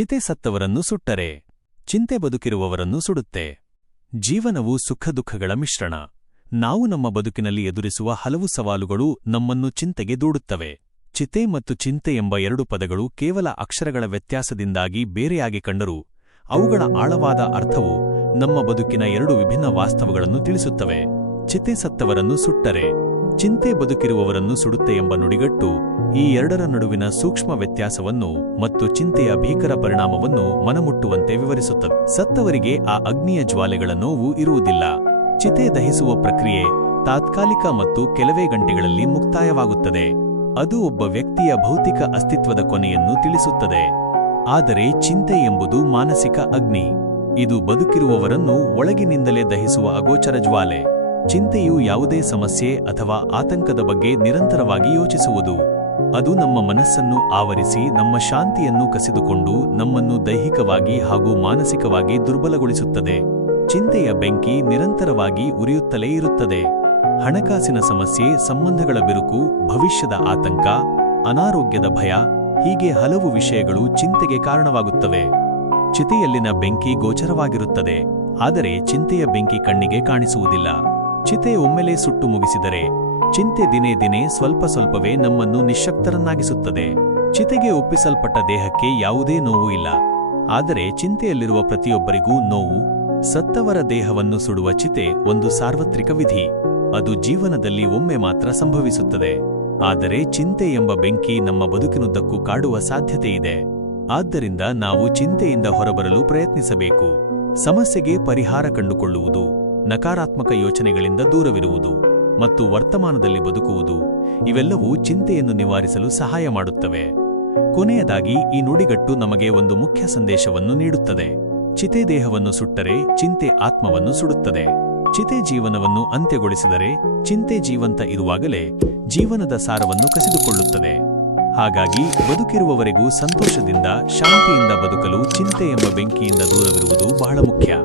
ಚಿತೆ ಸತ್ತವರನ್ನು ಸುಟ್ಟರೆ, ಚಿಂತೆ ಬದುಕಿರುವವರನ್ನು ಸುಡುತ್ತೆ. ಜೀವನವು ಸುಖ ದುಃಖಗಳ ಮಿಶ್ರಣ. ನಾವು ನಮ್ಮ ಬದುಕಿನಲ್ಲಿ ಎದುರಿಸುವ ಹಲವು ಸವಾಲುಗಳು ನಮ್ಮನ್ನು ಚಿಂತೆಗೆ ದೂಡುತ್ತವೆ. ಚಿತೆ ಮತ್ತು ಚಿಂತೆ ಎಂಬ ಎರಡು ಪದಗಳು ಕೇವಲ ಅಕ್ಷರಗಳ ವ್ಯತ್ಯಾಸದಿಂದಾಗಿ ಬೇರೆಯಾಗಿ ಕಂಡರೂ, ಅವುಗಳ ಆಳವಾದ ಅರ್ಥವು ನಮ್ಮ ಬದುಕಿನ ಎರಡು ವಿಭಿನ್ನ ವಾಸ್ತವಗಳನ್ನು ತಿಳಿಸುತ್ತವೆ. ಚಿತೆ ಸತ್ತವರನ್ನು ಸುಟ್ಟರೆ ಚಿಂತೆ ಬದುಕಿರುವವರನ್ನು ಸುಡುತ್ತೆ ಎಂಬ ನುಡಿಗಟ್ಟು ಈ ಎರಡರ ನಡುವಿನ ಸೂಕ್ಷ್ಮ ವ್ಯತ್ಯಾಸವನ್ನು ಮತ್ತು ಚಿಂತೆಯ ಭೀಕರ ಪರಿಣಾಮವನ್ನು ಮನಮುಟ್ಟುವಂತೆ ವಿವರಿಸುತ್ತದೆ ಸತ್ತವರಿಗೆ ಆ ಅಗ್ನಿಯ ಜ್ವಾಲೆಗಳ ನೋವು ಇರುವುದಿಲ್ಲ. ಚಿತೆ ದಹಿಸುವ ಪ್ರಕ್ರಿಯೆ ತಾತ್ಕಾಲಿಕ ಮತ್ತು ಕೆಲವೇ ಗಂಟೆಗಳಲ್ಲಿ ಮುಕ್ತಾಯವಾಗುತ್ತದೆ. ಅದು ಒಬ್ಬ ವ್ಯಕ್ತಿಯ ಭೌತಿಕ ಅಸ್ತಿತ್ವದ ಕೊನೆಯನ್ನು ತಿಳಿಸುತ್ತದೆ. ಆದರೆ ಚಿಂತೆ ಎಂಬುದು ಮಾನಸಿಕ ಅಗ್ನಿ. ಇದು ಬದುಕಿರುವವರನ್ನು ಒಳಗಿನಿಂದಲೇ ದಹಿಸುವ ಅಗೋಚರ ಜ್ವಾಲೆ. ಚಿಂತೆಯು ಯಾವುದೇ ಸಮಸ್ಯೆ ಅಥವಾ ಆತಂಕದ ಬಗ್ಗೆ ನಿರಂತರವಾಗಿ ಯೋಚಿಸುವುದು. ಅದು ನಮ್ಮ ಮನಸ್ಸನ್ನು ಆವರಿಸಿ, ನಮ್ಮ ಶಾಂತಿಯನ್ನು ಕಸಿದುಕೊಂಡು, ನಮ್ಮನ್ನು ದೈಹಿಕವಾಗಿ ಹಾಗೂ ಮಾನಸಿಕವಾಗಿ ದುರ್ಬಲಗೊಳಿಸುತ್ತದೆ. ಚಿಂತೆಯ ಬೆಂಕಿ ನಿರಂತರವಾಗಿ ಉರಿಯುತ್ತಲೇ ಇರುತ್ತದೆ. ಹಣಕಾಸಿನ ಸಮಸ್ಯೆ, ಸಂಬಂಧಗಳ ಬಿರುಕು, ಭವಿಷ್ಯದ ಆತಂಕ, ಅನಾರೋಗ್ಯದ ಭಯ, ಹೀಗೆ ಹಲವು ವಿಷಯಗಳು ಚಿಂತೆಗೆ ಕಾರಣವಾಗುತ್ತವೆ. ಚಿತೆಯಲ್ಲಿನ ಬೆಂಕಿ ಗೋಚರವಾಗಿರುತ್ತದೆ. ಆದರೆ ಚಿಂತೆಯ ಬೆಂಕಿ ಕಣ್ಣಿಗೆ ಕಾಣಿಸುವುದಿಲ್ಲ. ಚಿತೆ ಒಮ್ಮೆಲೆ ಸುಟ್ಟು ಮುಗಿಸಿದರೆ ಚಿಂತೆ ದಿನೇ ದಿನೇ ಸ್ವಲ್ಪ ಸ್ವಲ್ಪವೇ ನಮ್ಮನ್ನು ನಿಶಕ್ತರನ್ನಾಗಿಸುತ್ತದೆ ಚಿತೆಗೆ ಒಪ್ಪಿಸಲ್ಪಟ್ಟ ದೇಹಕ್ಕೆ ಯಾವುದೇ ನೋವು ಇಲ್ಲ. ಆದರೆ ಚಿಂತೆಯಲ್ಲಿರುವ ಪ್ರತಿಯೊಬ್ಬರಿಗೂ ನೋವು, ಸತ್ತವರ ದೇಹವನ್ನು ಸುಡುವ ಚಿತೆ ಒಂದು ಸಾರ್ವತ್ರಿಕ ವಿಧಿ. ಅದು ಜೀವನದಲ್ಲಿ ಒಮ್ಮೆ ಮಾತ್ರ ಸಂಭವಿಸುತ್ತದೆ. ಆದರೆ ಚಿಂತೆ ಎಂಬ ಬೆಂಕಿ ನಮ್ಮ ಬದುಕಿನುದ್ದಕ್ಕೂ ಕಾಡುವ ಸಾಧ್ಯತೆಯಿದೆ. ಆದ್ದರಿಂದ ನಾವು ಚಿಂತೆಯಿಂದ ಹೊರಬರಲು ಪ್ರಯತ್ನಿಸಬೇಕು. ಸಮಸ್ಯೆಗೆ ಪರಿಹಾರ ಕಂಡುಕೊಳ್ಳುವುದು ನಕಾರಾತ್ಮಕ ಯೋಚನೆಗಳಿಂದ ದೂರವಿರುವುದು ಮತ್ತು ವರ್ತಮಾನದಲ್ಲಿ ಬದುಕುವುದು ಇವೆಲ್ಲವೂ ಚಿಂತೆಯನ್ನು ನಿವಾರಿಸಲು ಸಹಾಯ ಮಾಡುತ್ತವೆ. ಕೊನೆಯದಾಗಿ, ಈ ನುಡಿಗಟ್ಟು ನಮಗೆ ಒಂದು ಮುಖ್ಯ ಸಂದೇಶವನ್ನು ನೀಡುತ್ತದೆ. ಚಿತೆ ದೇಹವನ್ನು ಸುಟ್ಟರೆ ಚಿಂತೆ ಆತ್ಮವನ್ನು ಸುಡುತ್ತದೆ. ಚಿತೆ ಜೀವನವನ್ನು ಅಂತ್ಯಗೊಳಿಸಿದರೆ ಚಿಂತೆ ಜೀವಂತ ಇರುವಾಗಲೇ ಜೀವನದ ಸಾರವನ್ನು ಕಸಿದುಕೊಳ್ಳುತ್ತದೆ. ಹಾಗಾಗಿ, ಬದುಕಿರುವವರೆಗೂ ಸಂತೋಷದಿಂದ, ಶಾಂತಿಯಿಂದ ಬದುಕಲು ಚಿಂತೆ ಎಂಬ ಬೆಂಕಿಯಿಂದ ದೂರವಿರುವುದು ಬಹಳ ಮುಖ್ಯ.